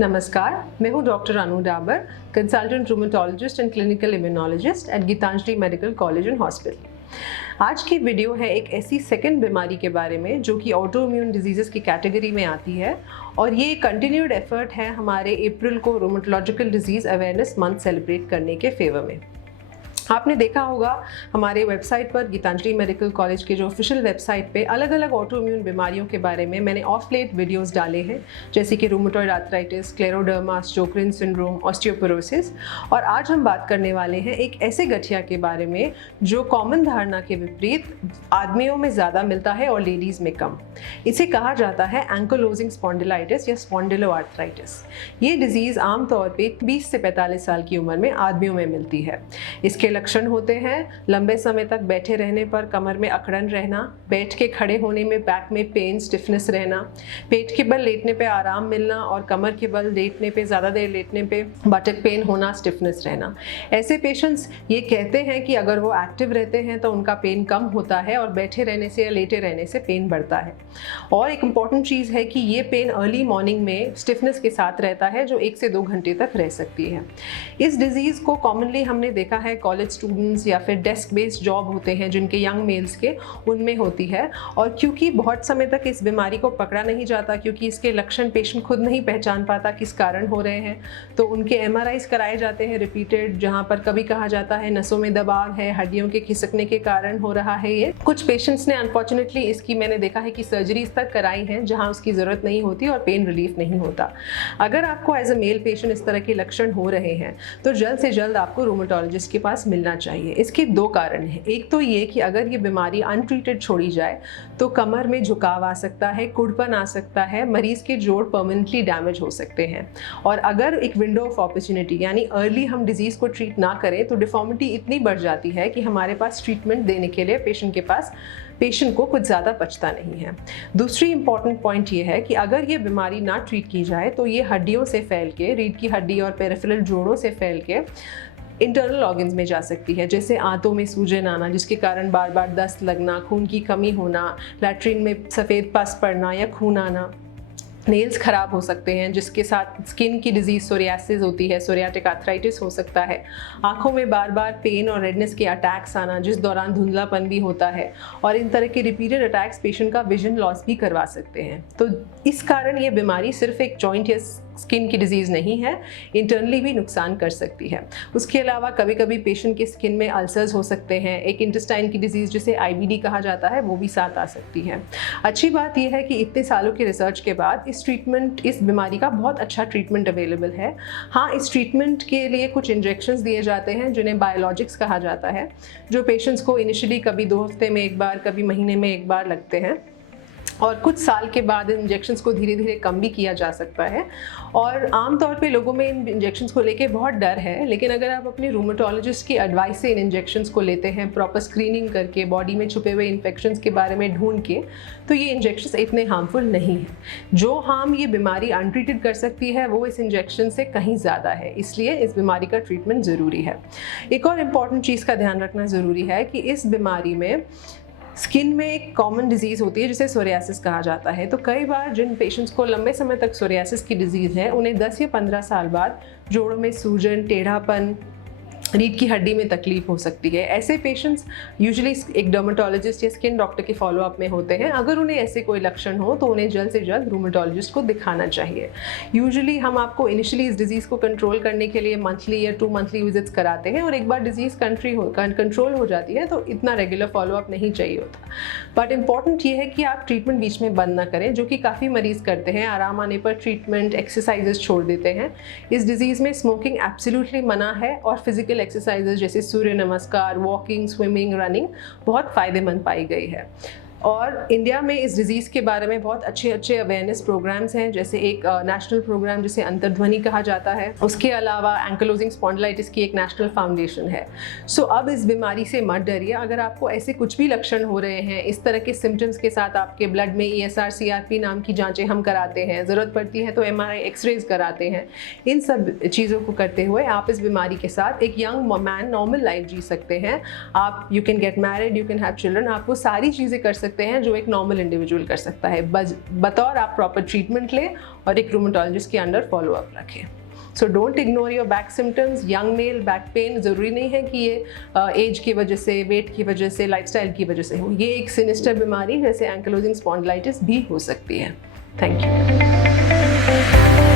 नमस्कार, मैं हूं doctor Anu Dabar, consultant rheumatologist and clinical immunologist at Geetanjali medical college and hospital. आज की वीडियो है एक ऐसी सेकंड बीमारी के बारे में जो कि ऑटो इम्यून डिजीज़ेस की कैटेगरी में आती है और ये कंटिन्यूड एफर्ट है हमारे अप्रैल को रूमेटोलॉजिकल डिजीज़ अवेयरनेस मंथ सेलिब्रेट करने के फेवर में। आपने देखा होगा हमारे वेबसाइट पर गीतांजलि मेडिकल कॉलेज के जो ऑफिशियल वेबसाइट पे अलग अलग ऑटो इम्यून बीमारियों के बारे में मैंने ऑफ लेट वीडियोस डाले हैं, जैसे कि rheumatoid arthritis, scleroderma, Sjogren syndrome, osteoporosis. और आज हम बात करने वाले हैं एक ऐसे गठिया के बारे में जो कॉमन धारणा के विपरीत आदमियों में ज़्यादा मिलता है और लेडीज़ में कम। इसे कहा जाता है एंकोलोजिंग स्पॉन्डिलाइटिस या स्पॉन्डिलोआर्थराइटिस। ये डिजीज़ आमतौर पर 20 से 45 साल की उम्र में आदमियों में मिलती है। इसके लक्षण होते हैं लंबे समय तक बैठे रहने पर कमर में अकड़न रहना, बैठ के खड़े होने में बैक में पेन, स्टिफनेस रहना, पेट के बल लेटने पे आराम मिलना और कमर के बल लेटने पे ज़्यादा देर लेटने पे बटक पेन होना, स्टिफनेस रहना। ऐसे पेशेंट्स ये कहते हैं कि अगर वो एक्टिव रहते हैं तो उनका पेन कम होता है और बैठे रहने से या लेटे रहने से पेन बढ़ता है। और एक इम्पॉर्टेंट चीज़ है कि ये पेन अर्ली मॉर्निंग में स्टिफनेस के साथ रहता है जो 1 से 2 घंटे तक रह सकती है। इस डिज़ीज़ को कॉमनली हमने देखा है कॉलेज स्टूडेंट्स या फिर डेस्क बेस्ड जॉब होते हैं जिनके यंग मेल्स के, उनमें होती है। और क्योंकि बहुत समय तक इस बीमारी को पकड़ा नहीं जाता, क्योंकि इसके लक्षण पेशेंट खुद नहीं पहचान पाता किस कारण हो रहे हैं, तो उनके MRIs कराए जाते हैं रिपीटेड, जहां पर कभी कहा जाता है नसों में दबाव है, हड्डियों के खिसकने के कारण हो रहा है। ये कुछ पेशेंट्स ने अनफॉर्चुनेटली इसकी मैंने देखा है कि सर्जरीज तक कराई हैं जहाँ उसकी ज़रूरत नहीं होती और पेन रिलीफ नहीं होता। अगर आपको एज अ मेल पेशेंट इस तरह के लक्षण हो रहे हैं तो जल्द से जल्द आपको रूमेटोलॉजिस्ट के पास मिलना चाहिए। इसके 2 कारण हैं। एक तो ये कि अगर ये बीमारी अनट्रीटेड छोड़ी जाए तो कमर में झुकाव आ सकता है, कुड़पन आ सकता है, मरीज के जोड़ परमानेंटली डैमेज हो सकते हैं। और अगर एक विंडो ऑफ अपॉर्चुनिटी यानी अर्ली हम डिजीज़ को ट्रीट ना करें तो डिफॉर्मिटी इतनी बढ़ जाती है कि हमारे पास ट्रीटमेंट देने के लिए पेशेंट को कुछ ज़्यादा बचता नहीं है। दूसरी इंपॉर्टेंट पॉइंट ये है कि अगर ये बीमारी ना ट्रीट की जाए तो ये हड्डियों से फैल के, रीढ़ की हड्डी और पेरिफेरल जोड़ों से फैल के इंटरनल ऑर्गन्स में जा सकती है, जैसे आंतों में सूजन आना जिसके कारण बार बार दस्त लगना, खून की कमी होना, लैट्रिन में सफ़ेद पस पड़ना या खून आना, नेल्स खराब हो सकते हैं जिसके साथ स्किन की डिजीज़ सोरियासिस होती है, सोरियाटिक आर्थराइटिस हो सकता है, आंखों में बार बार पेन और रेडनेस के अटैक्स आना जिस दौरान धुंधलापन भी होता है, और इन तरह के रिपीटेड अटैक्स पेशेंट का विजन लॉस भी करवा सकते हैं। तो इस कारण ये बीमारी सिर्फ एक जॉइंट या स्किन की डिजीज़ नहीं है, इंटरनली भी नुकसान कर सकती है। उसके अलावा कभी कभी पेशेंट की स्किन में अल्सर्स हो सकते हैं, एक इंटेस्टाइन की डिजीज़ जिसे IBD कहा जाता है वो भी साथ आ सकती है। अच्छी बात यह है कि इतने सालों की रिसर्च के बाद इस बीमारी का बहुत अच्छा ट्रीटमेंट अवेलेबल है। हाँ, इस ट्रीटमेंट के लिए कुछ इंजेक्शंस दिए जाते हैं जिन्हें बायोलॉजिक्स कहा जाता है, जो पेशेंट्स को इनिशियली कभी 2 हफ्ते में एक बार, कभी महीने में एक बार लगते हैं और कुछ साल के बाद इंजेक्शंस को धीरे धीरे कम भी किया जा सकता है। और आमतौर पे लोगों में इन इंजेक्शंस को लेके बहुत डर है, लेकिन अगर आप अपने रूमेटोलॉजिस्ट की एडवाइस से इन इंजेक्शंस को लेते हैं, प्रॉपर स्क्रीनिंग करके, बॉडी में छुपे हुए इन्फेक्शंस के बारे में ढूंढ के, तो ये इंजेक्शंस इतने हार्मफुल नहीं हैं। जो हार्म ये बीमारी अनट्रीटेड कर सकती है वो इस इंजेक्शन से कहीं ज़्यादा है, इसलिए इस बीमारी का ट्रीटमेंट ज़रूरी है। एक और इम्पॉर्टेंट चीज़ का ध्यान रखना ज़रूरी है कि इस बीमारी में स्किन में एक कॉमन डिजीज़ होती है जिसे सोरियासिस कहा जाता है। तो कई बार जिन पेशेंट्स को लंबे समय तक सोरियासिस की डिजीज़ है उन्हें 10 या 15 साल बाद जोड़ों में सूजन, टेढ़ापन, रीढ़ की हड्डी में तकलीफ हो सकती है। ऐसे पेशेंट्स यूजुअली एक डर्मेटोलॉजिस्ट या स्किन डॉक्टर के फॉलोअप में होते हैं। अगर उन्हें ऐसे कोई लक्षण हो तो उन्हें जल्द से जल्द रूमेटोलॉजिस्ट को दिखाना चाहिए। यूजुअली हम आपको इनिशियली इस डिजीज़ को कंट्रोल करने के लिए मंथली या 2 मंथली विजिट्स कराते हैं और एक बार डिजीज़ कंट्रोल हो जाती है तो इतना रेगुलर फॉलोअप नहीं चाहिए होता। बट इम्पॉर्टेंट ये है कि आप ट्रीटमेंट बीच में बंद ना करें, जो कि काफ़ी मरीज़ करते हैं। आराम आने पर ट्रीटमेंट, एक्सरसाइजेस छोड़ देते हैं। इस डिजीज़ में स्मोकिंग एब्सोल्युटली मना है और फिजिकल एक्सरसाइजेज जैसे सूर्य नमस्कार, वॉकिंग, स्विमिंग, रनिंग बहुत फ़ायदेमंद पाई गई है। और इंडिया में इस डिज़ीज़ के बारे में बहुत अच्छे अवेयरनेस प्रोग्राम्स हैं, जैसे एक नेशनल प्रोग्राम जिसे अंतर्ध्वनि कहा जाता है। उसके अलावा एंकोलोजिंग स्पॉन्डिलाइटिस की एक नेशनल फाउंडेशन है। सो अब इस बीमारी से मत डरिए। अगर आपको ऐसे कुछ भी लक्षण हो रहे हैं, इस तरह के सिम्टम्स के साथ आपके ब्लड में ESR, CRP नाम की जाँचें हम कराते हैं, ज़रूरत पड़ती है तो MRI, एक्सरेज कराते हैं। इन सब चीज़ों को करते हुए आप इस बीमारी के साथ एक यंग मैन नॉर्मल लाइफ जी सकते हैं। आप you can get married, you can have children, आप वो सारी चीज़ें कर सकते सकते हैं जो एक नॉर्मल इंडिविजुअल कर सकता है, बतौर आप प्रॉपर ट्रीटमेंट लें और एक रूमेटोलॉजिस्ट के अंडर फॉलोअप रखें। So don't ignore your back symptoms. Young mail back pain ज़रूरी नहीं है कि ये एज की वजह से, वेट की वजह से, लाइफस्टाइल की वजह से हो। ये एक सिनिस्टर बीमारी जैसे एंकिलोजिंग स्पॉन्डिलाइटिस भी हो सकती है। Thank you.